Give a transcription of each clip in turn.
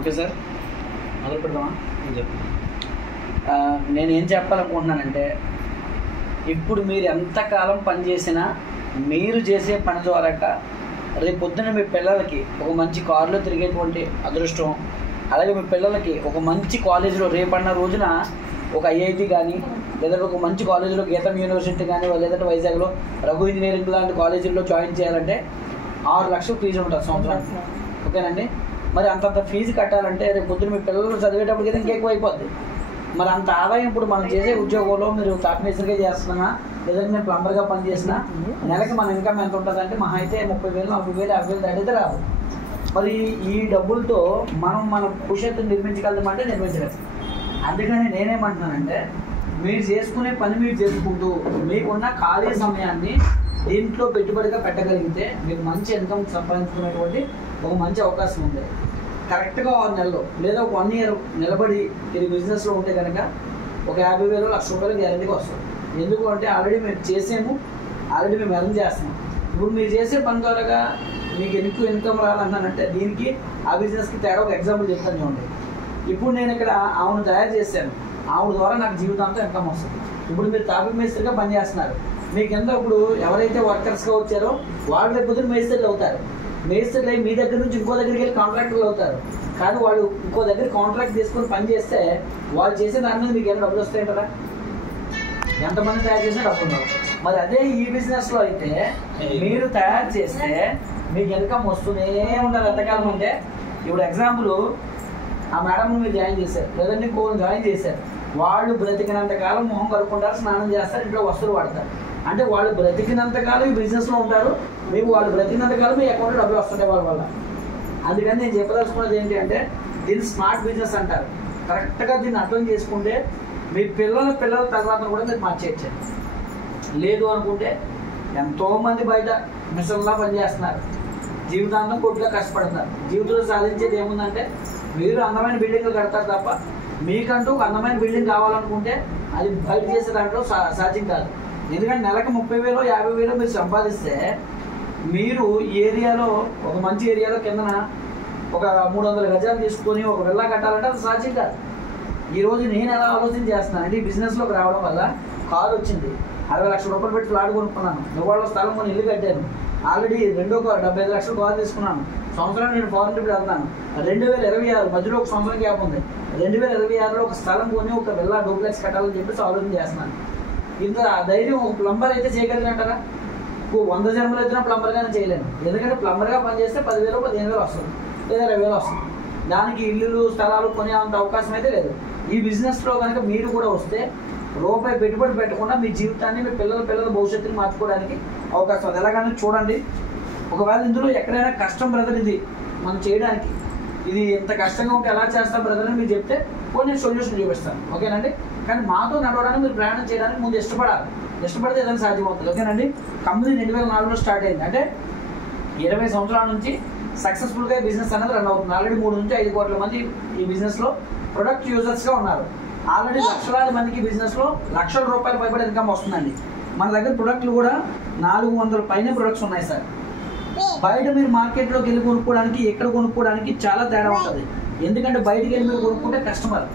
Okay sir, మొదలు పెడదామా? నేనేం చెప్పాలనుకుంటున్నానంటే, ఇప్పుడు మీరు ఎంతకాలం పనిచేసినా మీరు చేసే పని ద్వారా రేపు పొద్దున మీ పిల్లలకి ఒక మంచి కారులో తిరిగేటువంటి అదృష్టం, అలాగే మీ పిల్లలకి ఒక మంచి కాలేజీలో రేపన్న రోజున ఒక ఐఐటి కానీ, లేదంటే ఒక మంచి కాలేజీలో గీతం యూనివర్సిటీ కానీ, లేదంటే వైజాగ్లో రఘు ఇంజనీరింగ్ లాంటి కాలేజీల్లో జాయిన్ చేయాలంటే 6 లక్షలు ఫీజు ఉంటుంది సంవత్సరానికి. ఓకేనండి? మరి అంతంత ఫీజు కట్టాలంటే రేపు పొద్దున మీ పిల్లలు చదివేటప్పటికి ఇంకా ఎక్కువ అయిపోద్ది. మరి అంత ఆదాయం ఇప్పుడు మనం చేసే ఉద్యోగంలో మీరు టాప్ మేస్త్రిగా చేస్తున్నా, లేదంటే నేను ప్లంబర్గా పనిచేసినా నెలకి మన ఇన్కమ్ ఎంత ఉంటుంది అంటే మహా అయితే 30,000, 40,000, 50,000 దాటితే రాదు. మరి ఈ డబ్బులతో మనం మన భవిష్యత్తును నిర్మించగలమంటే నిర్మించలేదు. అందుకని నేనేమంటున్నానంటే, మీరు చేసుకునే పని మీరు చేసుకుంటూ మీకున్న ఖాళీ సమయాన్ని దీంట్లో పెట్టుబడిగా పెట్టగలిగితే మీకు మంచి ఇన్కమ్ సంపాదించుకునేటువంటి ఒక మంచి అవకాశం ఉంది. కరెక్ట్గా 6 నెలలు లేదా ఒక 1 ఇయర్ నిలబడి ఇది బిజినెస్లో ఉంటే కనుక ఒక 50,000, 1,00,000 రూపాయలు గ్యారెంటీగా వస్తుంది. ఎందుకు అంటే ఆల్రెడీ మేము చేసాము, ఆల్రెడీ మేము ఎర్న్ చేస్తున్నాం. ఇప్పుడు మీరు చేసే పని ద్వారా మీకు ఎక్కువ ఇన్కమ్ రావాలన్నానంటే దీనికి ఆ బిజినెస్కి తేడా ఒక ఎగ్జాంపుల్ చెప్తాను చూడండి. ఇప్పుడు నేను ఇక్కడ ఆవును తయారు చేశాను, ఆవుల ద్వారా నాకు జీవితాంతం ఇన్కమ్ వస్తుంది. ఇప్పుడు మీరు తాపీ మేస్త్రిగా పనిచేస్తున్నారు, మీకు ఎంత ఇప్పుడు ఎవరైతే వర్కర్స్గా వచ్చారో వాళ్ళు రేపు పొద్దున మేస్త్రీలు అవుతారు. మేస్త్రీలు మీ దగ్గర నుంచి ఇంకో దగ్గరికి వెళ్ళి కాంట్రాక్టర్లు అవుతారు. కానీ వాళ్ళు ఇంకో దగ్గర కాంట్రాక్ట్ తీసుకొని పని చేస్తే వాళ్ళు చేసే దాని మీద మీకు ఏమైనా డబ్బులు వస్తాయి కదా, ఎంతమంది తయారు చేసినా డబ్బులు రావు. మరి అదే ఈ బిజినెస్లో అయితే మీరు తయారు చేస్తే మీకు ఇన్కమ్ వస్తూనే ఉండాలి ఎంతకాలం అంటే. ఇప్పుడు ఎగ్జాంపుల్ ఆ మేడం మీరు జాయిన్ చేశారు, లేదంటే ఇంకోని జాయిన్ చేశారు, వాళ్ళు బ్రతికినంతకాలం మొహం కడుక్కుంటారు, స్నానం చేస్తారు, ఇంట్లో వస్తువులు వాడతారు. అంటే వాళ్ళు బ్రతికినంతకాలం ఈ బిజినెస్లో ఉంటారు, మీకు వాళ్ళు బ్రతికినంతకాలం మీ అకౌంట్లో డబ్బులు వస్తుంటాయి వాళ్ళ వల్ల. అందుకని నేను చెప్పదలుచుకున్నది ఏంటి అంటే, దీన్ని స్మార్ట్ బిజినెస్ అంటారు. కరెక్ట్గా దీన్ని అర్థం చేసుకుంటే మీ పిల్లల తర్వాత కూడా మీరు మార్చేయచ్చు. లేదు అనుకుంటే ఎంతోమంది బయట మిషన్లా పనిచేస్తున్నారు, జీవితాంతం కోట్లా కష్టపడుతున్నారు. జీవితంలో సాధించేది ఏముందంటే మీరు అందమైన బిల్డింగ్లు కడతారు తప్ప మీకంటూ ఒక అందమైన బిల్డింగ్ కావాలనుకుంటే అది బయట చేసే దాంట్లో సాధ్యం కాదు. ఎందుకంటే నెలకు 30,000, 50,000 మీరు సంపాదిస్తే మీరు ఏరియాలో ఒక మంచి ఏరియాలో కిందన ఒక 300 గజాలు తీసుకొని ఒక విల్లా కట్టాలంటే అది సాధ్యం కాదు. ఈరోజు నేను ఎలా ఆలోచన చేస్తున్నాను అంటే, ఈ బిజినెస్లోకి రావడం వల్ల కారు వచ్చింది, 60 లక్షల రూపాయలు పెట్టి ఫ్లాట్ కొనుక్కున్నాను, దుబాయ్లో స్థలం కొని ఇల్లు కట్టాను, ఆల్రెడీ రెండో కారు 75 లక్షల కారు తీసుకున్నాను, సంవత్సరానికి నేను ఫారెన్ ట్రిప్ వెళ్తాను. 2026 మధ్యలో ఒక సంవత్సరం గ్యాప్ ఉంది, 2026లో ఒక స్థలం కొని ఒక విల్లా డూప్లెక్స్ కట్టాలని చెప్పేసి ఆలోచన చేస్తున్నాను. ఇంత ధైర్యం ఒక ప్లంబర్ అయితే చేయగలిగినంటారా? 100 జన్మలు వచ్చినా ప్లంబర్గానే చేయలేను. ఎందుకంటే ప్లంబర్గా పనిచేస్తే 10,000, 15,000 వస్తుంది, లేదా 20,000 వస్తుంది. దానికి ఇల్లులు స్థలాలు కొనే అంత అవకాశం అయితే లేదు. ఈ బిజినెస్లో కనుక మీరు కూడా వస్తే రూపాయి పెట్టుబడి పెట్టకుండా మీ జీవితాన్ని మీ పిల్లల భవిష్యత్తుని మార్చుకోవడానికి అవకాశం ఉంది. ఎలాగని చూడండి, ఒకవేళ ఇందులో ఎక్కడైనా కష్టం బ్రదర్ ఇది మనం చేయడానికి, ఇది ఎంత కష్టంగా ఉంటే ఎలా చేస్తాం బ్రదర్ అని మీరు చెప్తే కొన్ని సొల్యూషన్ చూపిస్తాను. ఓకేనండి? కానీ మాతో నడవడానికి మీరు ప్రయాణం చేయడానికి ముందు ఇష్టపడాలి. ఇష్టపడితే ఏదైనా సాధ్యమవుతుంది. ఓకేనండి? కంపెనీ 2004లో స్టార్ట్ అయింది, అంటే 20 సంవత్సరాల నుంచి సక్సెస్ఫుల్గా బిజినెస్ అనేది రన్ అవుతుంది. ఆల్రెడీ 3 నుంచి 5 కోట్ల మంది ఈ బిజినెస్లో ప్రొడక్ట్ యూజర్స్గా ఉన్నారు. ఆల్రెడీ లక్షలాది మందికి బిజినెస్లో లక్షల రూపాయల పైబడి ఇన్కమ్ వస్తుందండి. మన దగ్గర ప్రొడక్ట్లు కూడా 400 పైన ప్రొడక్ట్స్ ఉన్నాయి సార్. బయట మీరు మార్కెట్లోకి వెళ్ళి కొనుక్కోవడానికి, ఎక్కడ కొనుక్కోవడానికి చాలా తేడా ఉంటుంది. ఎందుకంటే బయటికి వెళ్ళి మీరు కొనుక్కుంటే కస్టమర్,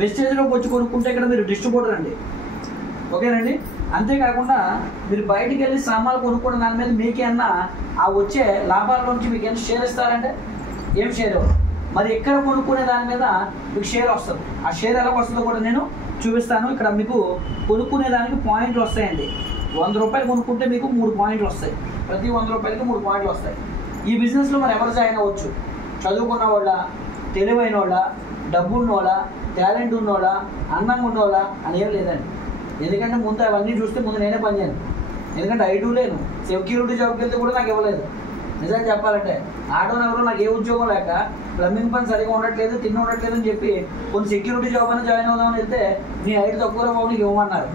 వెస్టేజ్లోకి వచ్చి కొనుక్కుంటే ఇక్కడ మీరు డిస్ట్రిబ్యూటర్ అండి. ఓకేనండి? అంతేకాకుండా మీరు బయటికి వెళ్ళి సామాన్లు కొనుక్కోవడం దాని మీద మీకేమన్నా ఆ వచ్చే లాభాల నుంచి మీకు ఎంత షేర్ ఇస్తారంటే ఏం షేర్ ఇవ్వరు. మరి ఎక్కడ కొనుక్కునే దాని మీద మీకు షేర్ వస్తుంది. ఆ షేర్ ఎలా వస్తుందో కూడా నేను చూపిస్తాను. ఇక్కడ మీకు కొనుక్కునే దానికి పాయింట్లు వస్తాయండి. 100 రూపాయలు కొనుక్కుంటే మీకు 3 పాయింట్లు వస్తాయి. ప్రతి 100 రూపాయలకి 3 పాయింట్లు వస్తాయి. ఈ బిజినెస్లో మరి ఎవరు జాయిన్ అవ్వచ్చు? చదువుకున్న వాళ్ళ, తెలివైన వాళ్ళ, డబ్బు ఉన్నోళ్ళ, టాలెంట్ ఉన్నోళ్ళ, అందంగా ఉన్నోళ్ళ అని ఏం లేదండి. ఎందుకంటే ముందు అవన్నీ చూస్తే ముందు నేనే పనిచేయను. ఎందుకంటే ఐటూ లేను, సెక్యూరిటీ జాబ్కి వెళ్తే కూడా నాకు ఇవ్వలేదు. నిజంగా చెప్పాలంటే ఆటో నగరంలో నాకు ఏ ఉద్యోగం లేక ప్లంబింగ్ పని సరిగా ఉండట్లేదు, తిండి ఉండట్లేదు అని చెప్పి కొన్ని సెక్యూరిటీ జాబ్ అని జాయిన్ అవుదామని వెళ్తే నీ ఐటు తక్కువ బాబు నీకు ఇవ్వమన్నారు.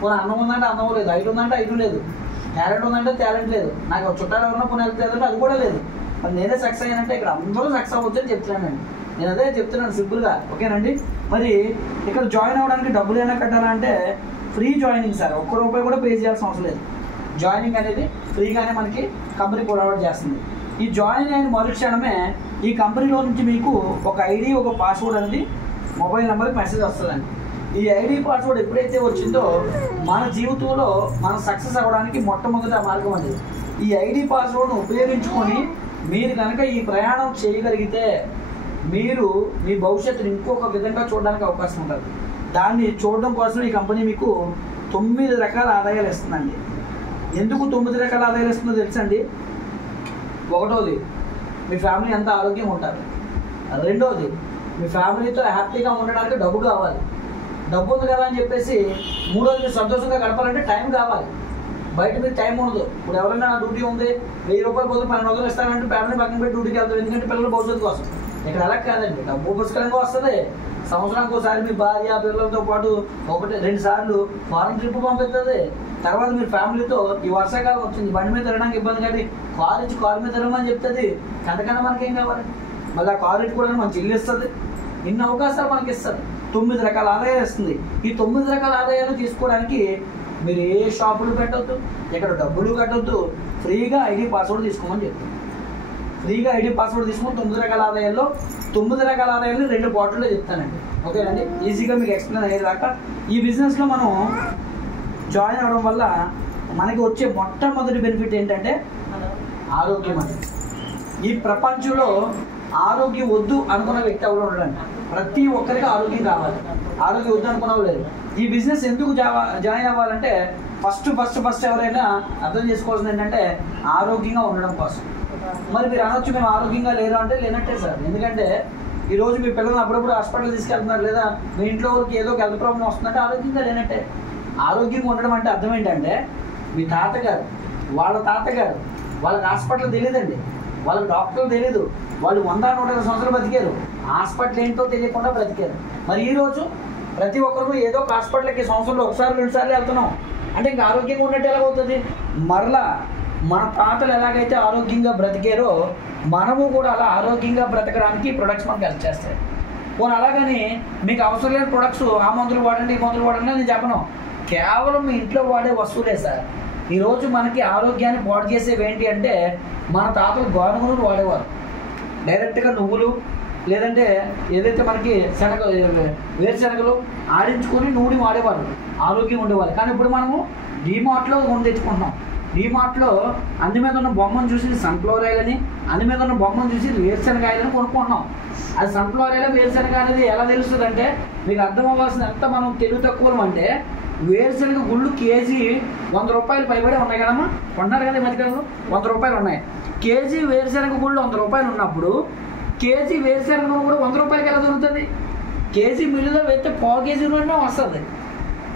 కొన్ని అన్నం ఉందంటే అన్నం లేదు, ఐటు ఉందంటే ఐటు లేదు, టాలెంట్ ఉందంటే టాలెంట్ లేదు. నాకు చుట్టాలు ఎవరన్నా కొన్ని వెళ్తే అది కూడా లేదు. మరి నేనే సక్సెస్ అయ్యానంటే ఇక్కడ అందరూ సక్సెస్ అవ్వచ్చు అని చెప్తున్నానండి. నేను అదే చెప్తున్నాను సింపుల్గా. ఓకేనండి? మరి ఇక్కడ జాయిన్ అవ్వడానికి డబ్బులు ఏమైనా కట్టాలంటే ఫ్రీ జాయినింగ్ సార్. 1 రూపాయి కూడా పే చేయాల్సిన అవసరం లేదు. జాయినింగ్ అనేది ఫ్రీగానే మనకి కంపెనీ ప్రొవైడ్ చేస్తుంది. ఈ జాయిన్ అయిన మరుక్షణమే ఈ కంపెనీలో నుంచి మీకు ఒక ఐడి, ఒక పాస్వర్డ్ అనేది మొబైల్ నెంబర్కి మెసేజ్ వస్తుందండి. ఈ ఐడి పాస్వర్డ్ ఎప్పుడైతే వచ్చిందో మన జీవితంలో మనం సక్సెస్ అవ్వడానికి మొట్టమొదటి మార్గం అది. ఈ ఐడి పాస్వర్డ్ను ఉపయోగించుకొని మీరు కనుక ఈ ప్రయాణం చేయగలిగితే మీరు మీ భవిష్యత్తుని ఇంకొక విధంగా చూడడానికి అవకాశం ఉంటుంది. దాన్ని చూడడం కోసం ఈ కంపెనీ మీకు 9 రకాల ఆదాయాలు ఇస్తుందండి. ఎందుకు 9 రకాల ఆదాయాలు ఇస్తుందో తెలుసండి? ఒకటోది, మీ ఫ్యామిలీ అంతా ఆరోగ్యంగా ఉంటారు. రెండోది, మీ ఫ్యామిలీతో హ్యాపీగా ఉండడానికి డబ్బు కావాలి. డబ్బు ఉంది కదా అని చెప్పేసి మూడోది, మీరు సంతోషంగా గడపాలంటే టైం కావాలి. బయట మీరు టైం ఉండదు. ఇప్పుడు ఎవరైనా డ్యూటీ ఉంది, 1000 రూపాయలు పోతే 1200 ఇస్తారంటే ఫ్యామిలీ పక్కన పెట్టి డ్యూటీకి వెళ్తారు. ఎందుకంటే పిల్లల భవిష్యత్తు కోసం. ఇక్కడ అలా కాదండి, డబ్బు పుష్కలంగా వస్తుంది. సంవత్సరానికి ఒకసారి మీ భార్య పిల్లలతో పాటు 1-2 సార్లు ఫారెన్ ట్రిప్ పంపిస్తుంది. తర్వాత మీరు ఫ్యామిలీతో ఈ వర్షాకాలం వచ్చింది, బండి మీద తిరగడానికి ఇబ్బంది కానీ కారు ఇచ్చి కారు మీద తిరగమని చెప్తుంది. కంటకన్నా మనకేం కావాలి? మళ్ళీ ఆ కారు ఇచ్చి కూడా మనకి ఇల్లు ఇస్తుంది. ఇన్ని అవకాశాలు మనకి ఇస్తుంది. 9 రకాల ఆదాయాలు ఇస్తుంది. ఈ 9 రకాల ఆదాయాలు తీసుకోవడానికి మీరు ఏ షాపులు పెట్టవద్దు, ఇక్కడ డబ్బులు కట్టవద్దు. ఫ్రీగా ఐడి పాస్వర్డ్ తీసుకోమని చెప్తాను. ఫ్రీగా ఐడి పాస్వర్డ్ తీసుకొని 9 రకాల ఆదాయాల్లో 9 రకాల ఆదాయాలు 2 బాటిల్లో చెప్తానండి. ఓకేనండి, ఈజీగా మీకు ఎక్స్ప్లెయిన్ అయ్యేదాకా. ఈ బిజినెస్లో మనం జాయిన్ అవ్వడం వల్ల మనకి వచ్చే మొట్టమొదటి బెనిఫిట్ ఏంటంటే ఆరోగ్యం. అండి ఈ ప్రపంచంలో ఆరోగ్యం వద్దు అనుకున్న వ్యక్తి ఎవరు ఉండడండి. ప్రతి ఒక్కరికి ఆరోగ్యం కావాలి. ఆరోగ్యం వద్దు అనుకున్నవి లేదు. ఈ బిజినెస్ ఎందుకు జాయిన్ అవ్వాలంటే ఫస్ట్ ఎవరైనా అర్థం చేసుకోవాల్సింది ఏంటంటే ఆరోగ్యంగా ఉండడం కోసం. మరి మీరు అనొచ్చు, మేము ఆరోగ్యంగా లేరు అంటే లేనట్టే సార్. ఎందుకంటే ఈరోజు మీ పిల్లల్ని అప్పుడప్పుడు హాస్పిటల్ తీసుకెళ్తున్నారు, లేదా మీ ఇంట్లో వరకు ఏదో ఒక హెల్త్ ప్రాబ్లం వస్తుందంటే ఆరోగ్యంగా లేనట్టే. ఆరోగ్యంగా ఉండడం అంటే అర్థం ఏంటంటే మీ తాతగారు, వాళ్ళ తాతగారు, వాళ్ళకి హాస్పిటల్ తెలియదండి, వాళ్ళకి డాక్టర్లు తెలియదు, వాళ్ళు 100-120 సంవత్సరాలు బతికారు. హాస్పిటల్ ఏంటో తెలియకుండా బ్రతికారు. మరి ఈరోజు ప్రతి ఒక్కరు ఏదో ఒక హాస్పిటల్కి సంవత్సరంలో 1-2 సార్లు వెళ్తున్నాం అంటే ఇంకా ఆరోగ్యంగా ఉన్నట్టు ఎలాగవుతుంది? మరలా మన తాతలు ఎలాగైతే ఆరోగ్యంగా బ్రతికారో మనము కూడా అలా ఆరోగ్యంగా బ్రతకడానికి ప్రొడక్ట్స్ మనకు హెల్ప్ చేస్తాయి. పోనీ అలాగని మీకు అవసరం లేని ప్రొడక్ట్స్ ఆ మందులు వాడండి, ఈ మందులు వాడండి నేను చెప్పను. కేవలం మీ ఇంట్లో వాడే వస్తువులే సార్. ఈరోజు మనకి ఆరోగ్యాన్ని పాడు చేసేవి ఏంటి అంటే మన తాతలు గోధుమలు వాడేవారు. డైరెక్ట్గా నువ్వులు లేదంటే ఏదైతే మనకి వేరుశనగలు ఆడించుకొని నూనె వాడేవారు, ఆరోగ్యం ఉండేవాళ్ళు. కానీ ఇప్పుడు మనము డీమార్ట్లో నూనె తెచ్చుకుంటున్నాం. డీమార్ట్లో అన్ని మీద ఉన్న బొమ్మను చూసి సన్ఫ్లవర్ ఆయిల్ అని, అన్ని మీద ఉన్న బొమ్మను చూసి వేరుశనగ ఆయిల్ అని కొనుక్కుంటున్నాం. అది సన్ఫ్లవర్ ఆయిల్ వేరుశనగ అనేది ఎలా తెలుస్తుంది అంటే మీకు అర్థం అవ్వాల్సిన ఎంత మనం తెలివి తక్కువ అంటే వేరుశనగ గుళ్ళు కేజీ 100 రూపాయలు పైబడి ఉన్నాయి కదమ్మా. కొన్నారు కదా ఈ మధ్యకాలంలో 100 రూపాయలు ఉన్నాయి. కేజీ వేరుశనగ గుళ్ళు 100 రూపాయలు ఉన్నప్పుడు కేజీ వేరుశనగ నూనె కూడా 100 రూపాయలకి ఎలా దొరుకుతుంది? కేజీ మిల్లులో వేస్తే పావు కేజీ నూనె వస్తుంది.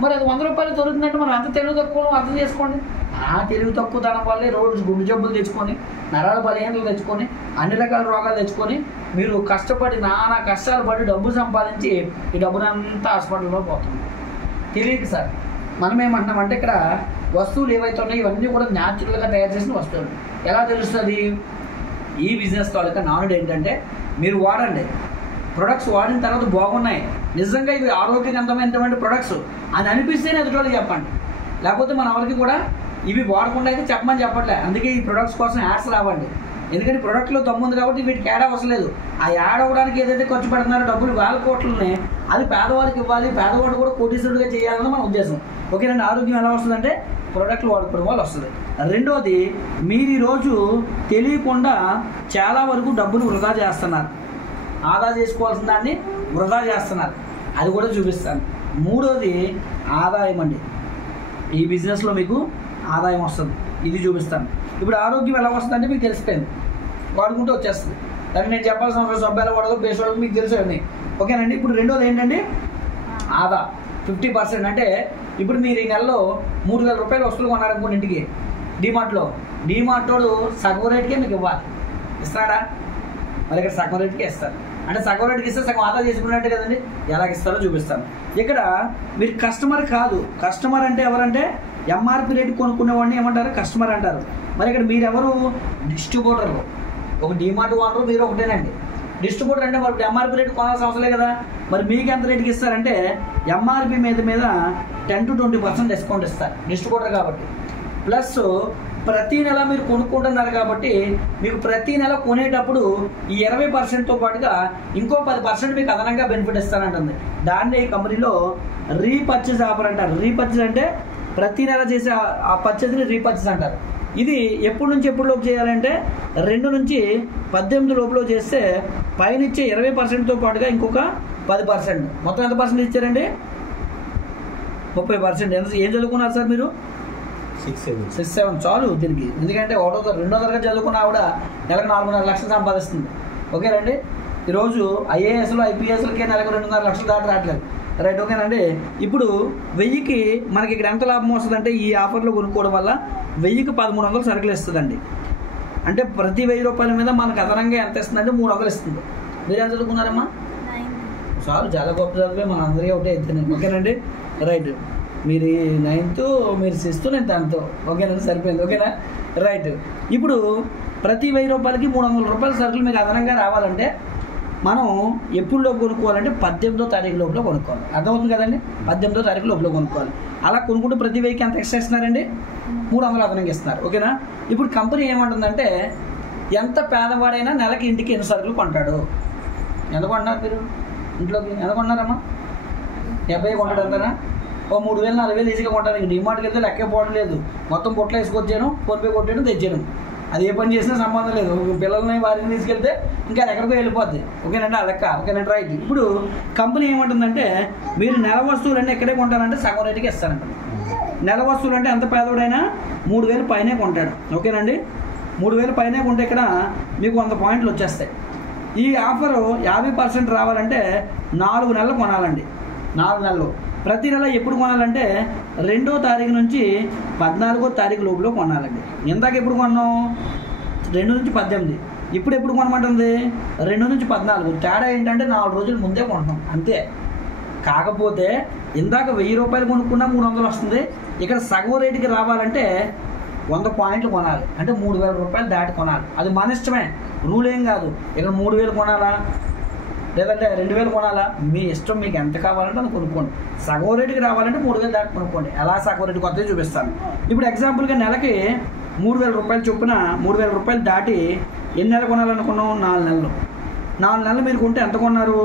మరి అది 100 రూపాయలు దొరుకుతుందంటే మనం అంత తెలివి తక్కువ అర్థం చేసుకోండి. ఆ తెలివి తక్కువతనం వల్లే రోజు గుండె జబ్బులు తెచ్చుకొని, నరాల బలహీనతలు తెచ్చుకొని, అన్ని రకాల రోగాలు తెచ్చుకొని మీరు కష్టపడి నానా కష్టాలు పడి డబ్బు సంపాదించి ఈ డబ్బునంతా హాస్పిటల్లో పోతుంది. తెలియదు సార్. మనం ఏమంటున్నామంటే ఇక్కడ వస్తువులు ఏవైతే ఉన్నాయో ఇవన్నీ కూడా న్యాచురల్గా తయారు చేసిన వస్తువులు. ఎలా తెలుస్తుంది? ఈ బిజినెస్ తాలూకా నానుడు ఏంటంటే మీరు వాడండి, ప్రొడక్ట్స్ వాడిన తర్వాత బాగున్నాయి, నిజంగా ఇవి ఆరోగ్యవంతమైనటువంటి ప్రొడక్ట్స్ అని అనిపిస్తేనే ఎదుటి చెప్పండి. లేకపోతే మన ఎవరికి కూడా ఇవి వాడకుండా అయితే చెప్పమని చెప్పట్లే. అందుకే ఈ ప్రొడక్ట్స్ కోసం యాడ్స్ రావండి. ఎందుకంటే ప్రొడక్ట్లో దమ్ము ఉంది కాబట్టి వీటికి యాడ్ అవసరం లేదు. ఆ యాడ్ అవ్వడానికి ఏదైతే ఖర్చు పెడుతున్నారో డబ్బులు 1000 కోట్లని అది పేదవాళ్ళకి ఇవ్వాలి, పేదవాడు కూడా కోటీశ్వరుడిగా చేయాలని మన ఉద్దేశం. ఓకేనండి. ఆరోగ్యం ఎలా వస్తుందంటే ప్రోడక్ట్లు వాడుకోవడం వల్ల వస్తుంది. రెండోది, మీరు ఈరోజు తెలియకుండా చాలా వరకు డబ్బులు వృధా చేస్తున్నారు. ఆదా చేసుకోవాల్సిన దాన్ని వృధా చేస్తున్నారు. అది కూడా చూపిస్తాను. మూడోది ఆదాయం అండి. ఈ బిజినెస్లో మీకు ఆదాయం వస్తుంది, ఇది చూపిస్తాను. ఇప్పుడు ఆరోగ్యం ఎలా వస్తుందంటే మీకు తెలిసిపోయింది, వాడుకుంటూ వచ్చేస్తుంది. దాన్ని నేను చెప్పాల్సిన అవసరం సభ్యాలు వాడదు, బేస్ వాడదు, మీకు తెలిసేయండి. ఓకేనండి. ఇప్పుడు రెండోది ఏంటంటే ఆదా 50%. అంటే ఇప్పుడు మీరు ఈ నెలలో 3000 రూపాయలు వస్తువులు కొన్నారనుకోండి ఇంటికి డీమార్టోడు సగం రేటుకే మీకు ఇవ్వాలి. ఇస్తాడా? మరి ఇక్కడ సగం రేటుకే ఇస్తారు. అంటే సగం రేటుకి ఇస్తే సగం ఆదా చేసుకున్నట్టే కదండి. ఎలాగిస్తారో చూపిస్తాను. ఇక్కడ మీరు కస్టమర్ కాదు. కస్టమర్ అంటే ఎవరంటే ఎంఆర్పి రేటు కొనుక్కునేవాడిని ఏమంటారు? కస్టమర్ అంటారు. మరి ఇక్కడ మీరెవరు? డిస్ట్రిబ్యూటర్లు. ఒక డీమార్ట్ ఓనరు మీరు ఒకటేనండి. డిస్ట్రిబ్యూటర్ అంటే మరి ఎంఆర్పి రేటు కొనాల్సిన అవసరం కదా. మరి మీకు ఎంత రేటుకి ఇస్తారంటే ఎంఆర్పి మీద 10 to 20% డిస్కౌంట్ ఇస్తారు డిస్ట్రిబ్యూటర్ కాబట్టి. ప్లస్ ప్రతి నెల మీరు కొనుక్కుంటున్నారు కాబట్టి మీకు ప్రతి నెల కొనేటప్పుడు ఈ 20%తో పాటుగా ఇంకో 10% మీకు అదనంగా బెనిఫిట్ ఇస్తానంటుంది. దాన్ని ఈ కంపెనీలో రీపర్చేజ్ ఆఫర్ అంటారు. రీపర్చేజ్ అంటే ప్రతి నెల చేసే ఆ పర్చేజ్ని రీపర్చేజ్ అంటారు. ఇది ఎప్పటి నుంచి ఎప్పుడు లోపు చేయాలంటే 2 నుంచి 18 లోపల చేస్తే పైన ఇచ్చే 20%తో పాటుగా ఇంకొక 10%, మొత్తం ఎంత పర్సెంట్ ఇచ్చారండి? 30%. ఏం చదువుకున్నారు సార్ మీరు? 6, 7 చాలు దీనికి. ఎందుకంటే 2వ తరగతి చదువుకున్న ఆవిడ నెలకు 4.5 లక్షలు సంపాదిస్తుంది. ఓకేనండి. ఈరోజు ఐఏఎస్లు ఐపీఎస్లకే నెలకు 2.5 లక్షలు దాటి రావట్లేదు. రైట్, ఓకేనండి. ఇప్పుడు 1000కి మనకి ఇక్కడ ఎంత లాభం వస్తుందంటే ఈ ఆఫర్లో కొనుక్కోవడం వల్ల 1000కి 1300 సరుకులు ఇస్తుందండి. అంటే ప్రతి 1000 రూపాయల మీద మనకు అదనంగా ఎంత ఇస్తుందంటే 300 ఇస్తుంది. మీరు ఎంత చదువుకున్నారమ్మా? చాలు, చాలా గొప్ప చదివే, మన అందరికీ ఒకటే ఇస్తున్నాను. ఓకేనండి. రైట్, మీరు 9th, మీరు 6th, నేను 10th. ఓకేనండి, సరిపోయింది. ఓకేనా? రైట్. ఇప్పుడు ప్రతి 1000 రూపాయలకి 300 రూపాయల సరుకులు మీకు అదనంగా రావాలంటే మనం ఎప్పుడు కొనుక్కోవాలంటే 18వ తారీఖు లోపల కొనుక్కోవాలి. అర్థమవుతుంది కదండి? 18వ తారీఖు లోపల కొనుక్కోవాలి. అలా కొనుక్కుంటే ప్రతి 1000కి ఎంత ఎక్స్ట్రా ఇస్తున్నారండి? 300 అదనంగా ఇస్తున్నారు. ఓకేనా? ఇప్పుడు కంపెనీ ఏమంటుందంటే ఎంత పేదవాడైనా నెలకి ఇంటికి ఎన్ని సరుకులు కొంటాడు? ఎంత కొంటున్నారు మీరు ఇంట్లోకి? ఎంత కొంటున్నారమ్మా? 70 కొంటాడు అంతనా? ఓ 3000, 4000 ఈజీగా కొంటారు. ఇంక డిమార్ట్కి వెళ్తే లెక్కే పోవట్లేదు. మొత్తం పొట్లు వేసుకొచ్చాను, ఫోన్పే కొట్టాను, తెచ్చాను. అది ఏ పని చేసినా సంబంధం లేదు. పిల్లల్ని వారిని తీసుకెళ్తే ఇంకా ఎక్కడికో వెళ్ళిపోద్ది. ఓకేనండి, ఆ లెక్క. ఓకేనండి, రైట్. ఇప్పుడు కంపెనీ ఏమంటుందంటే మీరు నెల వస్తువులన్నీ ఎక్కడే కొంటారంటే సగం రేటుకి ఇస్తారంట. నెల వస్తువులు అంటే ఎంత పేదోడైనా 3000 పైనే కొంటాడు. ఓకేనండి, 3000 పైనే కొంటే ఇక్కడ మీకు 100 పాయింట్లు వచ్చేస్తాయి. ఈ ఆఫరు 50% రావాలంటే 4 నెలలు కొనాలండి. 4 నెలలు. ప్రతి నెల ఎప్పుడు కొనాలంటే 2వ తారీఖు నుంచి 14వ తారీఖు లోపల కొనాలండి. ఇందాక ఎప్పుడు కొన్నాం? 2 నుంచి 18. ఇప్పుడు ఎప్పుడు కొనమంటుంది? 2 నుంచి 14. తేడా ఏంటంటే 4 రోజుల ముందే కొంటాం అంతే. కాకపోతే ఇందాక 1000 రూపాయలు కొనుక్కున్నా 300 వస్తుంది. ఇక్కడ సగం రేటుకి రావాలంటే 100 పాయింట్లు కొనాలి. అంటే 3000 రూపాయలు దాటి కొనాలి. అది మన ఇష్టమే, రూల్ ఏం కాదు. ఇక్కడ 3000 కొనాలా లేదంటే 2000 కొనాలా, మీ ఇష్టం. మీకు ఎంత కావాలంటే అది కొనుక్కోండి. సగం రేటుకి రావాలంటే 3000 దాటి కొనుక్కోండి. ఎలా సగం రేటుకి వస్తే చూపిస్తాను. ఇప్పుడు ఎగ్జాంపుల్గా నెలకి 3000 రూపాయలు చొప్పున 3000 రూపాయలు దాటి ఎన్ని నెలలు కొనాలనుకున్నాం? 4 నెలలు. 4 నెలలు మీరు కొంటే ఎంత కొన్నారు?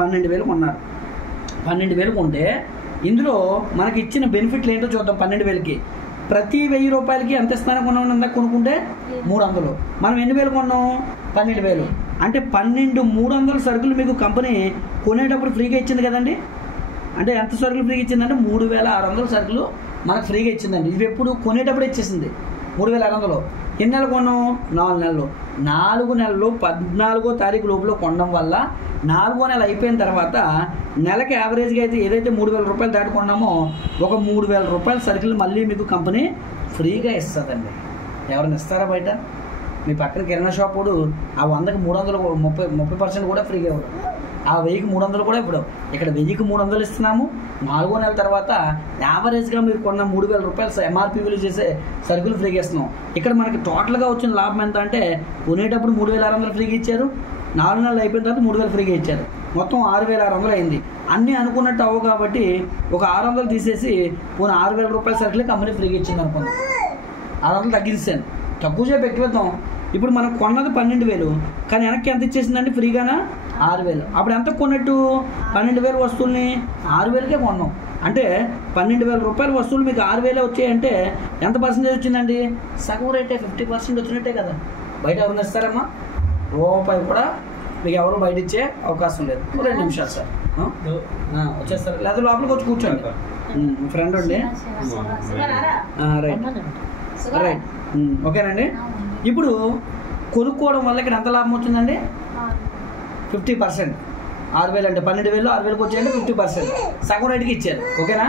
12000 కొన్నారు. 12000 కొంటే ఇందులో మనకి ఇచ్చిన బెనిఫిట్లు ఏంటో చూద్దాం. 12000కి ప్రతి 1000 రూపాయలకి ఎంత ఇస్తానో కొన్నాం? ఇందాక కొనుక్కుంటే 300. మనం ఎన్ని వేలు కొన్నాం? 12000. అంటే 12300 సరుకులు మీకు కంపెనీ కొనేటప్పుడు ఫ్రీగా ఇచ్చింది కదండి. అంటే ఎంత సరుకులు ఫ్రీగా ఇచ్చిందంటే 3600 సరుకులు మనకు ఫ్రీగా ఇచ్చిందండి. ఇవి ఎప్పుడు కొనేటప్పుడు ఇచ్చేసింది 3600. ఎన్ని నెలలు కొన్నాం? 4 నెలలు. 4 నెలలు 14వ తారీఖు లోపల కొనడం వల్ల 4వ నెల అయిపోయిన తర్వాత నెలకి యావరేజ్గా అయితే ఏదైతే 3000 రూపాయలు దాటి కొన్నామో ఒక 3000 రూపాయల సరుకులు మళ్ళీ మీకు కంపెనీ ఫ్రీగా ఇస్తుందండి. ఎవరైనా ఇస్తారా బయట? మీ పక్కన కిరాణా షాప్ వాడు ఆ 100కి 30% కూడా ఫ్రీగా ఇవ్వడు. ఆ 1000కి 300 కూడా ఇవ్వడం. ఇక్కడ 1000కి 300 ఇస్తున్నాము. 4వ నెల తర్వాత యావరేజ్గా మీరు కొన్న 3000 రూపాయలు ఎంఆర్పీ విలువ చేసే సరుకులు ఫ్రీగా ఇస్తున్నాం. ఇక్కడ మనకి టోటల్గా వచ్చిన లాభం ఎంత అంటే కొనేటప్పుడు 3600 ఫ్రీగా ఇచ్చారు. 4 నెలలు అయిపోయిన తర్వాత 3000 ఫ్రీగా ఇచ్చారు. మొత్తం 6600 అయింది. అన్నీ అనుకున్నట్టు అవ్వవు కాబట్టి ఒక 600 తీసేసి పోనీ 6000 రూపాయల సరుకులే కంపెనీ ఫ్రీగా ఇచ్చింది అనుకుందాం. 600 తగ్గించాను, తక్కువ సేపు ఎక్కువేద్దాం. ఇప్పుడు మనం కొన్నది 12000, కానీ వెనక్కి ఎంత ఇచ్చేసిందండి ఫ్రీగానా? 6000. అప్పుడు ఎంత కొన్నట్టు? 12000 వస్తువుల్ని 6000కే కొన్నాం. అంటే 12000 రూపాయల వస్తువులు మీకు 6000 వచ్చాయంటే ఎంత పర్సెంటేజ్ వచ్చిందండి? సగం రేటే 50% వచ్చినట్టే కదా. బయట ఎవరైనా ఇస్తారమ్మా? రూపాయి కూడా మీకు ఎవరు బయట ఇచ్చే అవకాశం లేదు. 2 నిమిషాలు సార్ వచ్చేస్తారు, లేదా లోపలికి వచ్చి కూర్చోండి. ఫ్రెండ్ ఉండి రైట్ రైట్ ఓకేనండి. ఇప్పుడు కొనుక్కోవడం వల్ల ఇక్కడ ఎంత లాభం వచ్చిందండి? 50%. 6000 అంటే 12000 6000కి వచ్చాయంటే 50% సగం రేటుకి ఇచ్చారు. ఓకేనా?